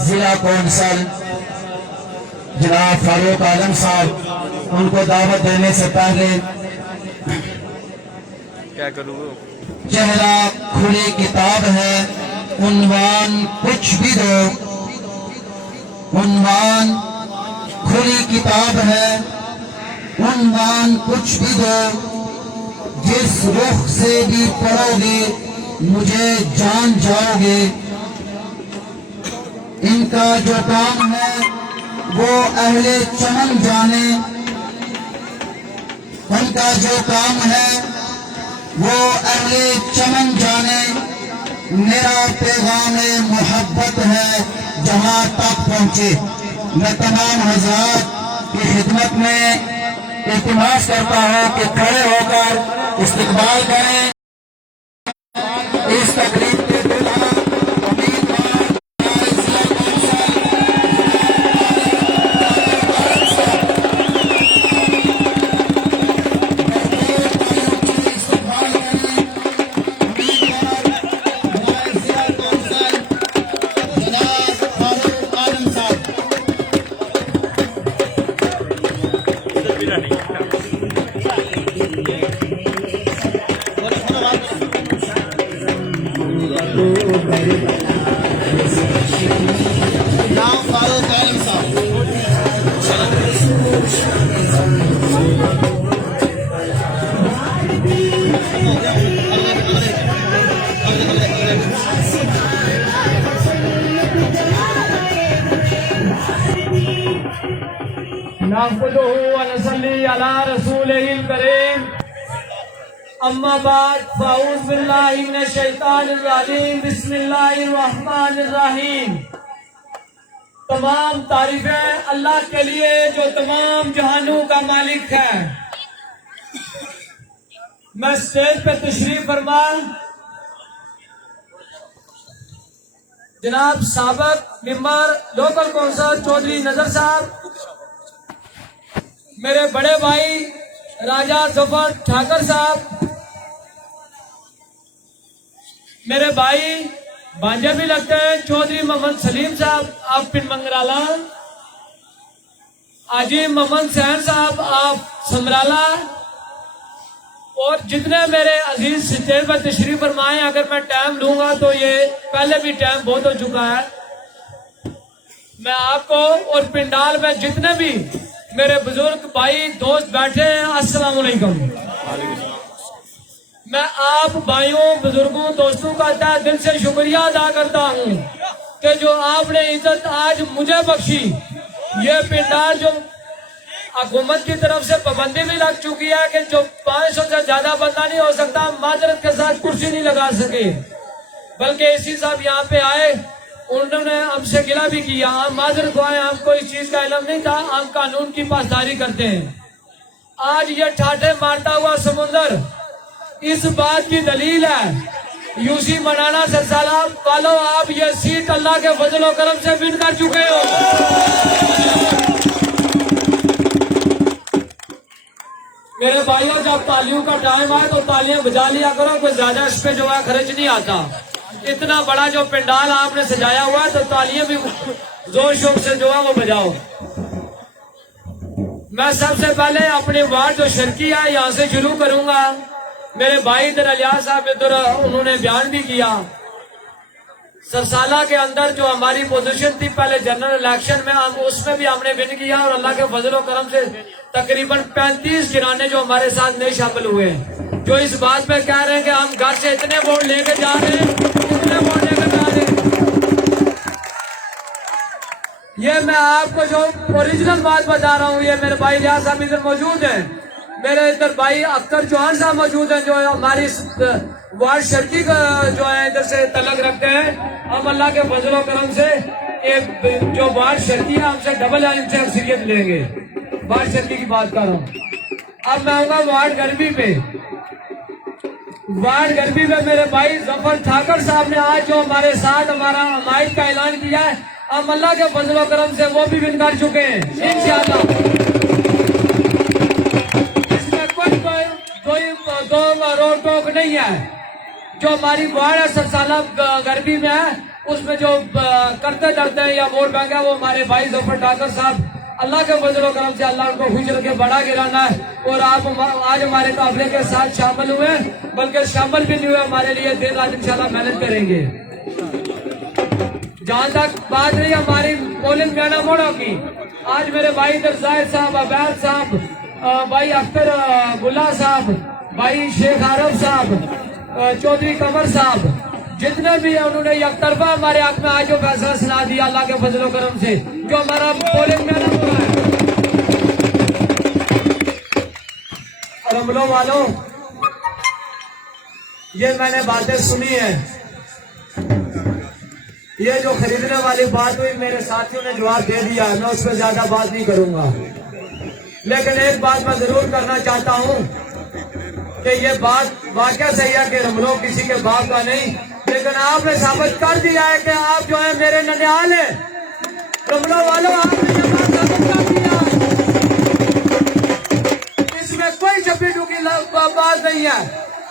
जिला कौंसल जनाब फारूक आलम साहब, उनको दावत देने से पहले क्या करूँ, चेहरा खुली किताब है, उन्वान कुछ भी दो, उन्वान खुली किताब है, उन्वान कुछ भी दो, जिस रुख से भी पढ़ोगे मुझे जान जाओगे। इनका जो काम है वो अहले चमन जाने, उनका जो काम है वो अहले चमन जाने। मेरा पैगाम मोहब्बत है जहां तक पहुंचे। मैं तमाम हज़रात की खिदमत में इल्तिमास करता हूं कि खड़े होकर इस्तकबाल करें इस तकरीब के दौरान। अम्मा बाद फ़ाऊज़ बिल्लाहि मिनश शैतानिर रजीम, बिस्मिल्लाहिर रहमानिर रहीम। तमाम तारीफें अल्लाह के लिए जो तमाम जहानों का मालिक है। मैं स्टेज पे तशरीफ फरमा जनाब साबिक मेंबर लोकल कौंसिल चौधरी नजर साहब, मेरे बड़े भाई राजा जफर ठाकर साहब, मेरे भाई भांजे भी लगते हैं चौधरी मोहम्मद सलीम साहब आप पिंड मंगराला, आजी मोहम्मद सैन साहब आप समराला, और जितने मेरे अजीज स्टेज पर तशरीफ फरमाए। अगर मैं टाइम लूंगा तो ये पहले भी टाइम बहुत हो चुका है। मैं आपको और पिंडाल में जितने भी मेरे बुजुर्ग भाई दोस्त बैठे हैं, अस्सलाम वालेकुम। मैं आप भाइयों बुजुर्गों दोस्तों का तहे दिल से शुक्रिया अदा करता हूँ कि जो आपने इज्जत आज मुझे बख्शी। ये पिंडाल जो हुकूमत की तरफ से पाबंदी भी लग चुकी है कि जो 500 से ज्यादा बंदा नहीं हो सकता, माजरत के साथ कुर्सी नहीं लगा सके, बल्कि इसी साहब यहाँ पे आए, उन्होंने हमसे गिला भी किया। हम माजरत को आए, हमको इस चीज का इल्म नहीं था, हम कानून की पासदारी करते हैं। आज ये ठाठे मारता हुआ समुंदर इस बात की दलील है। यूसी मनाना सरसाला वालों, आप ये सीट अल्लाह के फजल और करम से विन कर चुके हो। मेरे भाइयों, जब तालियों का टाइम आए तो तालियां बजा लिया करो, कोई ज्यादा इस पे जो है खर्च नहीं आता। इतना बड़ा जो पंडाल आपने सजाया हुआ है तो तालियां भी जोर शोर से जो है वो बजाओ। मैं सबसे पहले अपने वार्ड जो शर्की है यहाँ से शुरू करूंगा। मेरे भाई इधर अलियास साहब इधर उन्होंने बयान भी किया। सरसाला के अंदर जो हमारी पोजीशन थी पहले जनरल इलेक्शन में, हम उसमें भी हमने विन किया और अल्लाह के फजल और करम से तकरीबन 35 किराने जो हमारे साथ नहीं शामिल हुए, जो इस बात में कह रहे हैं कि हम घर से इतने वोट लेके जा रहे हैं, इतने वोट लेकर जा रहे हैं। ये मैं आपको जो ओरिजिनल बात बता रहा हूँ। ये मेरे भाई रियाज साहब इधर मौजूद है, मेरे इधर भाई अख्तर चौहान साहब मौजूद हैं जो हमारी वार्ड शर्की का जो है इधर से तलक रखते हैं। हम अल्लाह के फजल और करम से एक जो वार्ड शर्की है हमसे डबल इनसे अक्सरियत लेंगे। वार्ड शर्की की बात कर रहा हूँ। अब मैं आऊंगा वार्ड गर्मी पे। वार्ड गर्मी में मेरे भाई जफर ठाकर साहब ने आज जो हमारे साथ हमारा हमायत का ऐलान किया है, हम अल्लाह के फजल और करम से वो भी विन कर चुके हैं इंशाअल्लाह। दो रोक टोक नहीं है। जो हमारी वार्ड है सरसाला गर्मी में है, उसमें जो करते डरते हैं या वोट मांगे वो हमारे भाई जफर ठाकर साहब, अल्लाह के फजल करम से अल्लाह उनको खुश रखे, बड़ा गिराना है। और आप आज हमारे काफिले के साथ शामिल हुए, बल्कि शामिल भी नहीं हुए, हमारे लिए देर रात इंशाल्लाह मेहनत करेंगे। जहाँ तक बात रही हमारी पोलिंग म्याना मोड़ो की, आज मेरे भाई दरजाहिर साहब, अबैद साहब, भाई अख्तर गुल्ला साहब, भाई शेख आरब साहब, चौधरी कमर साहब, जितने भी हैं उन्होंने एक तरफा हमारे हक में आज जो फैसला सुना दिया अल्लाह के फजल करम से, जो हमारा पोलिंग म्याना हुआ है। और अमलो वालों, ये मैंने बातें सुनी है, ये जो खरीदने वाली बात हुई मेरे साथियों ने जवाब दे दिया है, मैं उस पर ज्यादा बात नहीं करूंगा। लेकिन एक बात मैं जरूर करना चाहता हूं कि ये बात वाकई सही है कि रमलो किसी के बाप का नहीं, लेकिन आपने साबित कर दिया है कि आप जो है मेरे ननिहाल हैं। रमलो वालों, आपने ये बात साबित कर दिया, इसमें कोई छपी टुकी बात नहीं है।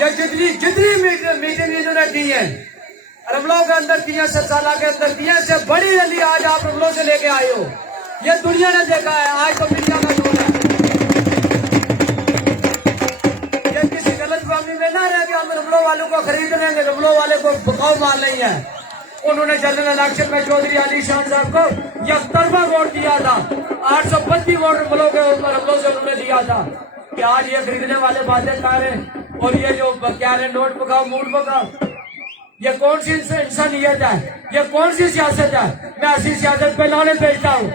ये जितनी मीटिंग इन्होंने की है रमलो के अंदर किया, 7 साल के अंदर किया, से बड़ी रैली आज आप रमलो से लेके आए हो, ये दुनिया ने देखा है। आज तो मीडिया का जोर है, ये किसी गलतफहमी में ना रह के हम रमलो वालों को खरीद लेंगे, रमलो वाले को भुकाव मार नहीं है। उन्होंने जनरल इलेक्शन में चौधरी अली शान साहब को एक तरफा वोट दिया था, 832 वोट रमलो के ऊपर रमलो से उन्होंने दिया था। कि आज ये खरीदने वाले बातें कर रहे हैं, और ये जो कह रहे नोट पकाओ मूड पकाओ, ये कौन सी इंसानियत है, ये कौन सी सियासत है? मैं ऐसी सियासत पे लाने भेजता हूँ।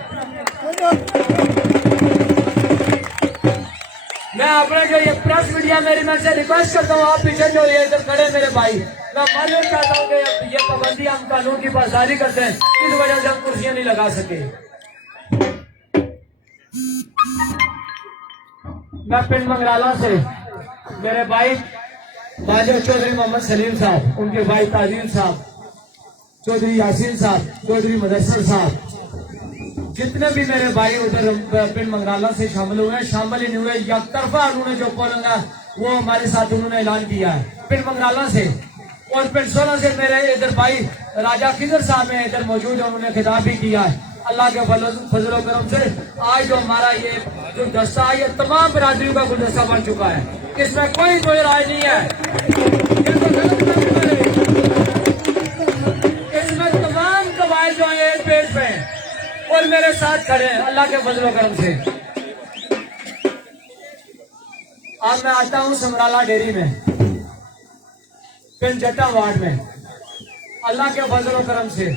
मैं अपने जो ये प्रेस मीडिया मेरी मैं से रिक्वेस्ट करता हूँ, आप पीछे जो ये इधर खड़े मेरे भाई, मैं मालूम चाहता हूँ कि ये पाबंदी हम कानून की पासदारी करते हैं, इस वजह से हम कुर्सियां नहीं लगा सके। मैं पिंड मंगराला से मेरे भाई बाजर चौधरी मोहम्मद सलीम साहब, उनके भाई ताजील साहब, चौधरी यासीन साहब, चौधरी मुदस्सर साहब, जितने भी मेरे भाई उधर पिंड मंगराला से शामिल हुए हैं, शामिल ही नहीं हुए, एक तरफा उन्होंने जो पोलिंग है वो हमारे साथ उन्होंने ऐलान किया है पिंड मंगराला से। और पिंड सोना से मेरे इधर भाई राजा खिजर साहब है, इधर मौजूद है, उन्होंने खिताब भी किया है। अल्लाह के फजल करम से आज जो हमारा ये जो दस्ता है, ये तमाम बिरादरियों का गुलदस्ता बन चुका है, इसमें कोई राय नहीं है। ये तो गलत काम कर रहे हैं। इसमें तमाम कबाइल जो है एक पेज पे और मेरे साथ खड़े हैं अल्लाह के फजल करम से। आज मैं आता हूँ समराला डेयरी में, पिंड जट्टा वार्ड में। अल्लाह के फजल करम से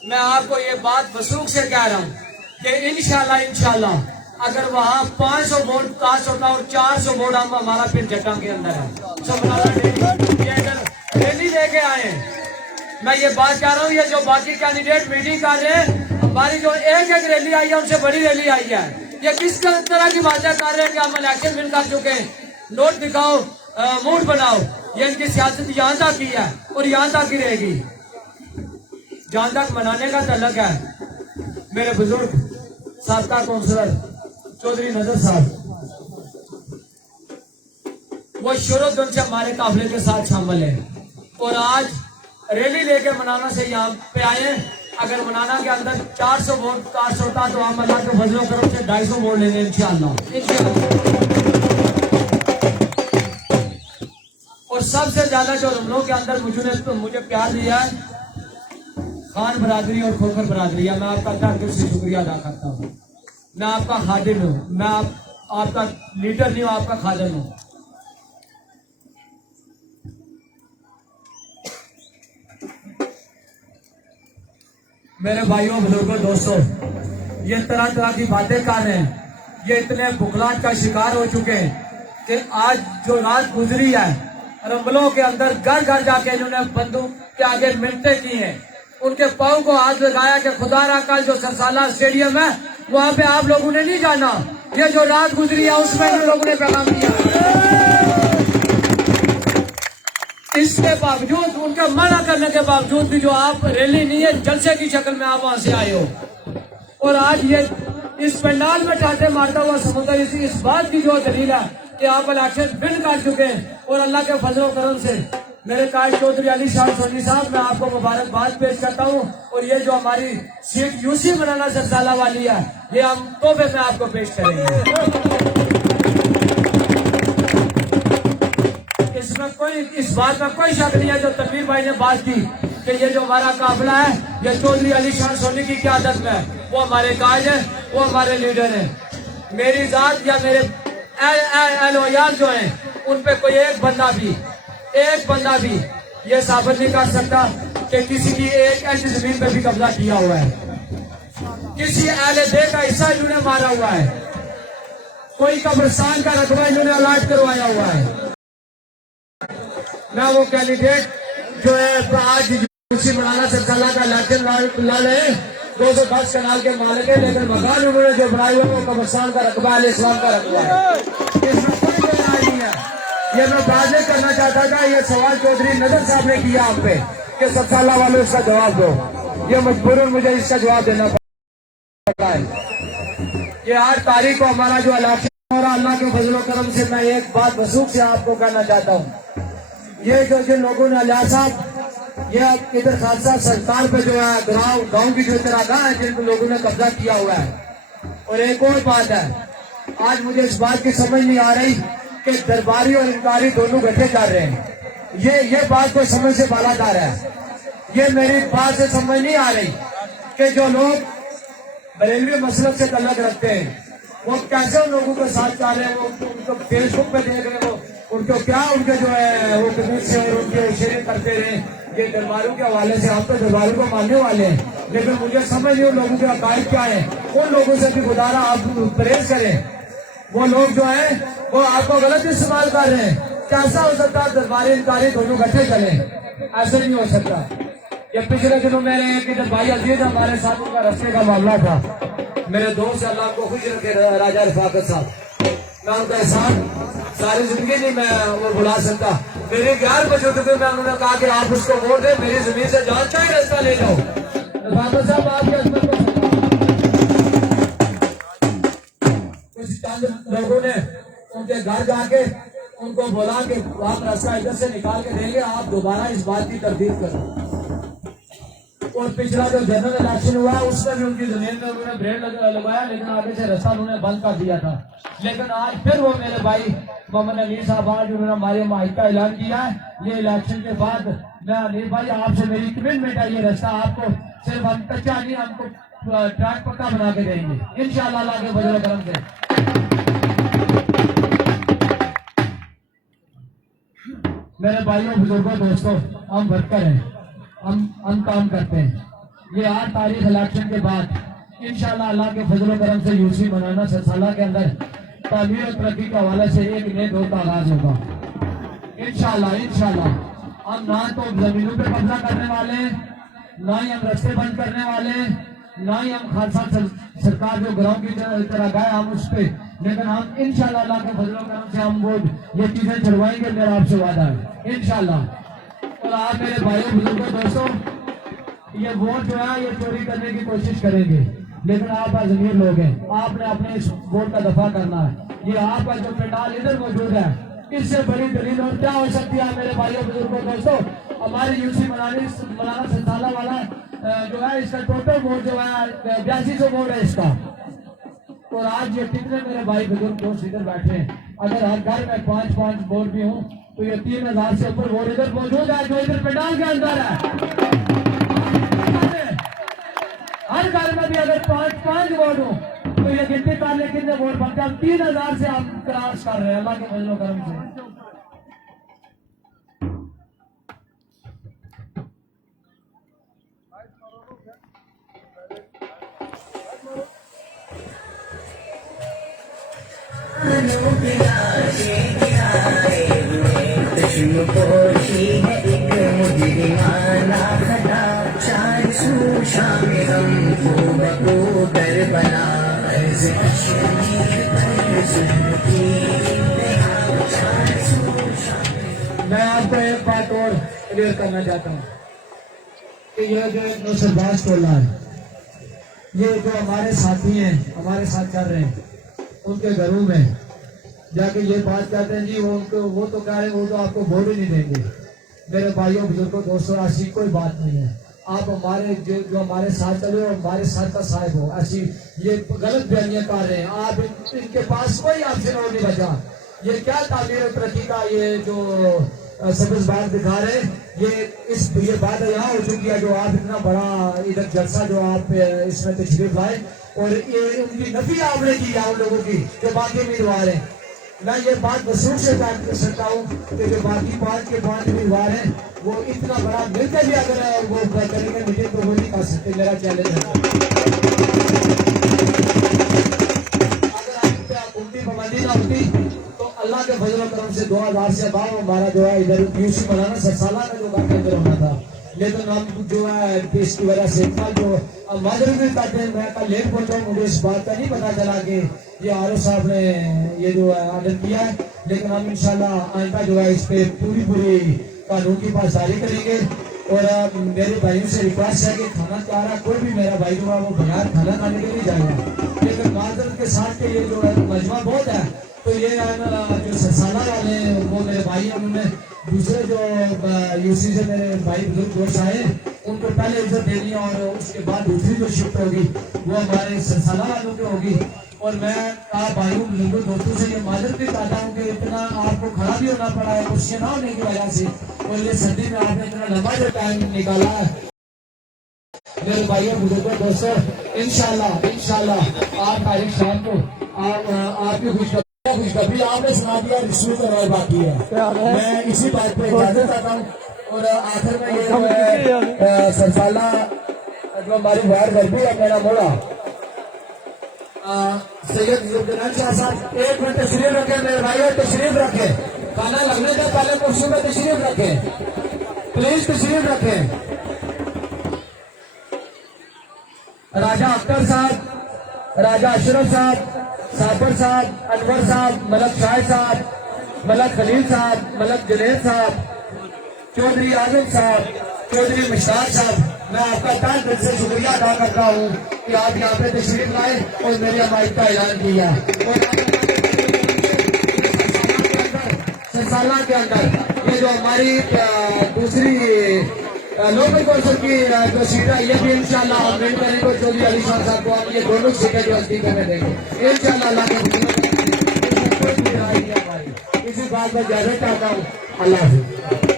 मैं आपको ये बात वसूख से कह रहा हूँ कि इंशाल्लाह अगर वहाँ 500 वोट कास्ट होता और 400 वोट हम हमारा पिंड जट्टा के अंदर है। समराला डेयरी ये अगर रैली लेके आए, मैं ये बात कह रहा हूँ, ये जो बाकी कैंडिडेट मीटिंग कर रहे हैं, हमारी जो एक रैली आई है उनसे बड़ी रैली आई है। ये किस तरह की बातें कर रहे हैं कि हम इलेक्शन विन कर चुके हैं, नोट दिखाओ, मूड बनाओ। ये इनकी सियासत यहाँ तक की है और यहाँ तक ही रहेगी। जहां तक मनाने का तल्लक है, मेरे बुजुर्ग साबका काउंसलर चौधरी नजर साहब, वो शुरू से हमारे काफिले के साथ शामिल है और आज रैली लेके मनाना से यहाँ पे आए हैं। अगर मनाना के अंदर 400 वोट कास्ट होता तो हम अल्लाह के फजल करम से 250 वोट लेंगे इंशाअल्लाह। और सबसे ज्यादा जो रमलों के अंदर मुझे प्यार दिया है खान बरादरी और खोखर बरादरी है। मैं आपका तहे दिल से शुक्रिया अदा करता हूँ। मैं आपका खादिम हूँ, मैं आपका लीडर नहीं हूँ, आपका खादिम हूँ। मेरे भाइयों बुजुर्गों दोस्तों, ये तरह तरह की बातें कर रहे हैं, ये इतने बुखलाहट का शिकार हो चुके हैं कि आज जो रात गुजरी है रमलों के अंदर घर घर जाके इन्होंने बंदूक के आगे मिन्नतें की हैं, उनके पाँव को हाथ लगाया कि खुदा रा कल जो सरसाला स्टेडियम है वहां पे आप लोगों ने नहीं जाना। ये जो रात गुजरी है उसमें इन लोगों ने पैगाम दिया। इसके बावजूद, उनका मना करने के बावजूद भी जो आप रैली नहीं है जलसे की शक्ल में आप वहां से आए हो और आज ये इस पंडाल में चाहते मारता हुआ समुद्र इस बात की जो दलील है कि आप इलेक्शन विन कर चुके हैं और अल्लाह के फजल करम से मेरे काश चौधरी अली शाह सोनी साहब, मैं आपको मुबारकबाद पेश करता हूँ। और ये जो हमारी सीट यूसी मौलाना सरसाला वाली है, ये हम तोहफे में आपको पेश करेंगे। इसमें कोई, इस बात में कोई शक नहीं है जो तनवीर भाई ने बात की कि ये जो हमारा काफिला है, ये चौधरी अली शाह सोनी की क़यादत में, वो हमारे काज है, वो हमारे लीडर है। मेरी जात या मेरे एहलोयार जो हैं, उन पे कोई एक बंदा भी ये साबित नहीं कर सकता कि किसी की एक इंच जमीन पे भी कब्जा किया हुआ है, किसी अहले दे का हिस्सा इन्होंने मारा हुआ है, कोई कब्रिस्तान का रकबा इन्होंने अलाट करवाया हुआ है। मैं वो कैंडिडेट जो है आज यूसी मौलाना सरसाला का इलेक्शन लड़ रहे हैं, 210 कनाल के मालिक है, लेकिन मकान उन्होंने जो बनाए हुए वो कब्रिस्तान का रकबा है, इस्लाम का रकबा है। इसमें कोई बेराई नहीं है। ये मैं वाज़ेह करना चाहता था, ये सवाल चौधरी नजर साहब ने किया आप पे कि सरसाला वालों इसका जवाब दो, ये मजबूरन मुझे इसका जवाब देना पड़ता है। ये 8 तारीख को हमारा जो इलेक्शन हो रहा, अल्लाह के फजल करम से मैं एक बात वसूख से आपको कहना चाहता हूँ, ये जो जिन लोगों ने अलिया साहब, ये इधर खालसा सरकार पे जो है गांव की जो चरागाह है, जिन लोगों ने कब्जा किया हुआ है। और एक और बात है, आज मुझे इस बात की समझ नहीं आ रही कि दरबारी और इनकारी दोनों गठे कर रहे हैं। ये बात को समझ से बालाधार है। ये मेरी बात से समझ नहीं आ रही कि जो लोग बरेलवी मसलक से तल्लक रखते हैं, वो कैसे उन लोगों के साथ जा रहे हैं, वो उनको फेसबुक पे देख रहे हैं, उनको क्या उनके जो है वो कमीज से और उनके शेयर करते रहे। ये दरबारों के हवाले से, हम तो दरबारों को मानने वाले हैं, लेकिन मुझे समझ नहीं उन लोगों के अकायद क्या है। उन लोगों से भी गुजारा आप परहेज करें। वो लोग जो है वो आपको गलत इस्तेमाल कर रहे हैं। कैसा हो सकता है दरबारी इनकारी दोनों इकट्ठे चले? ऐसे नहीं हो सकता। ये पिछले दिनों मेरे एक इधर भाई अजीज हमारे साथ, उनका रस्ते का मामला था। मेरे दोस्त अल्लाह को खुश रखे राजा रफाकत साहब, मैं उनका एहसान सारी जिंदगी नहीं मैं वो भुला सकता। मेरे 11 बजे उठते मैं उन्होंने कहा कि आप उसको वोट दें, मेरी जमीन से जहाँ चाहे रास्ता ले जाओ। रफाकत साहब आपके कुछ चंद लोगों ने उनके घर जाके उनको बोला कि आप रास्ता इधर से निकाल के देंगे, आप दोबारा इस बात की तरदीद करें। और पिछला जो जनरल इलेक्शन हुआ उसमें भी उनकी जमीन में उन्होंने ब्रेड लगाया, लेकिन आगे से रास्ता उन्होंने बंद कर दिया था। लेकिन आज फिर वो मेरे भाई मोहम्मद अनीर साहब, आज उन्होंने हमारे माहिर का ऐलान किया है। ये इलेक्शन के बाद मैं अनीर भाई आपसे मेरी कमिटमेंट है, ये रास्ता आपको सिर्फ हम कच्चा नहीं, हमको ट्रैक पक्का बना के देंगे इंशाअल्लाह अल्लाह के फजल करम से। मेरे भाइयों बुजुर्गों दोस्तों, हम वर्कर हैं, हम काम करते हैं। ये 8 तारीख इलेक्शन के बाद इंशाअल्लाह अल्लाह के फजल करम से यूसी मौलाना सरसाला के अंदर तामीर और तरक्की के हवाले से एक नए दौर का आगाज होगा इंशाअल्लाह। हम ना तो जमीनों पे कब्जा करने वाले, ना ही हम रास्ते बंद करने वाले, ना ही हम खालसा सरकार जो गाँव की तरह गए हम उस पे, लेकिन हम इंशाअल्लाह अल्लाह के फजल करम से हम वो ये चीजें छुड़वाएंगे, मेरा आपसे वादा है इंशाअल्लाह। और आप मेरे भाइयों बुजुर्गों दोस्तों, ये वोट जो है ये चोरी करने की कोशिश करेंगे, लेकिन आप अजमीर लोग हैं, आपने अपने इस वोट का दफा करना है। ये आपका जो पंडाल इधर मौजूद है, इससे बड़ी दलील और क्या हो सकती है मेरे भाइयों बुजुर्गों दोस्तों? हमारे यूसी मौलाना सरसाला वाला जो है, इसका टोटल वोट जो है 8200 वोट है इसका। और आज ये कितने मेरे भाई बुजुर्ग दोस्त इधर बैठे हैं, अगर हर घर में 5-5 वोट भी हूँ तो ये 3000 से ऊपर वोट इधर मौजूद है, जो इधर पंडाल के अंदर है। हर घर में भी अगर 5-5 वोट हो तो ये गिनती कर ले कितने वोट बनते हैं। 3000 से हम क्रॉस कर रहे हैं अल्लाह के फजल करम से। मैं आपको एक बात और क्लियर करना चाहता हूँ कि ये जो एक नौसरबाज टोला है, ये जो हमारे साथी हैं, हमारे साथ चल रहे हैं, उनके घरों में जाके ये बात कहते हैं जी वो तो कह रहे हैं वो तो आपको वोट ही नहीं देंगे। मेरे भाइयों बुजुर्गों दोस्तों, ऐसी कोई बात नहीं है। आप हमारे जो हमारे साथ चले हो, हमारे साथ का साहिब हो, ऐसी ये गलत बयानियां कर रहे हैं आप। इनके पास कोई आपसे रोड नहीं बचा। ये क्या तामीर और तरक्की का ये जो सब्ज बात दिखा रहे हैं, ये बात यहाँ हो चुकी है। जो आप इतना बड़ा इधर जलसा जो आप इसमें तशरीफ लाए, और ये उनकी नफी आपने की है उन लोगों की जो बाकी उम्मीदवार हैं। मैं ये बात वसूल से बात कर सकता हूँ कि जो बाकी पांच उम्मीदवार हैं वो इतना बड़ा मिलकर भी अगर वो करेंगे मीटिंग तो वो नहीं कर सकते। मेरा चैलेंज है, अगर आप उल्टी पाबंदी ना होती तो अल्लाह के फजल और करम से 2000 से बाद हमारा जो है इधर यूसी बनाना सरसाला का जो काम अंदर होना था, लेकिन हम जो है इसकी वजह से इतना जो माजर भी करते हैं। मैं कल लेट पहुंचा, मुझे इस बात का नहीं पता चला कि ये आर साहब ने ये जो है ऑर्डर किया है, लेकिन हम इंशाल्लाह आइंदा जो है इस पे पूरी कानून की पासदारी करेंगे। और मेरे भाइयों से रिक्वेस्ट है कि खाना चाह रहा कोई भी मेरा भाई जो है वो बाहर खाना खाने के लिए जाएगा, लेकिन माजरत के साथ के ये जो है मजमा बहुत है, तो ये जो सरसाला वाले वो मेरे भाई हैं, उन्होंने दूसरे जो यूसी से मेरे भाई बुजुर्ग दोस्त आए उनको पहले इज्जत देनी है, और उसके बाद दूसरी जो शिफ्ट होगी वो हमारे सरसाला वालों की होगी। और मैं आप भाइयों बुजुर्गों दोस्तों से ये माजरत भी चाहता हूँ कि इतना आपको खड़ा भी होना पड़ा है कुर्सियाँ ना होने की वजह से, और ये सर्दी में आपने इतना लंबा जो टाइम निकाला है। मेरे भाइयों बुजुर्गों दोस्तों, इंशाल्लाह आप तारीख शाम को आपकी खुशखबरी आपने सुना दिया, रिश्ते करवाए बाकी है। मैं इसी बात पे इजाजत चाहता हूँ, और आखिर में ये सरसाला जो हमारी वार्ड घर भी है मेरा मोड़ा सैयद जुल्फिकार शाह साहब, 1 मिनट तशरीफ रखे मेरे भाइयों, तशरीफ रखे। खाना लगने से पहले कुर्सी में तशरीफ रखे, प्लीज तशरीफ रखे। राजा अख्तर साहब, राजा अशरफ साहब, साबर साहब, अनवर साहब, मलक शाह साहब, मलक खलील साहब, मलक जुनैद साहब, चौधरी आजम साहब, चौधरी मुश्ताक साहब, मैं आपका तहे दिल से शुक्रिया अदा करता हूँ कि आप यहाँ पे तशरीफ लाए और मेरी हमायत का ऐलान किया। और सरसाला के अंदर ये जो हमारी दूसरी लोकल कौंसिल की जो सीट है, ये भी इंशाल्लाह हम मिल करेंगे। चौधरी अली शाह साहब को हम ये दोनों सीटें जो हस्तीका में देंगे इंशाल्लाह। इसी बात पर इजाजत चाहता हूँ। अल्लाह हाफिज़।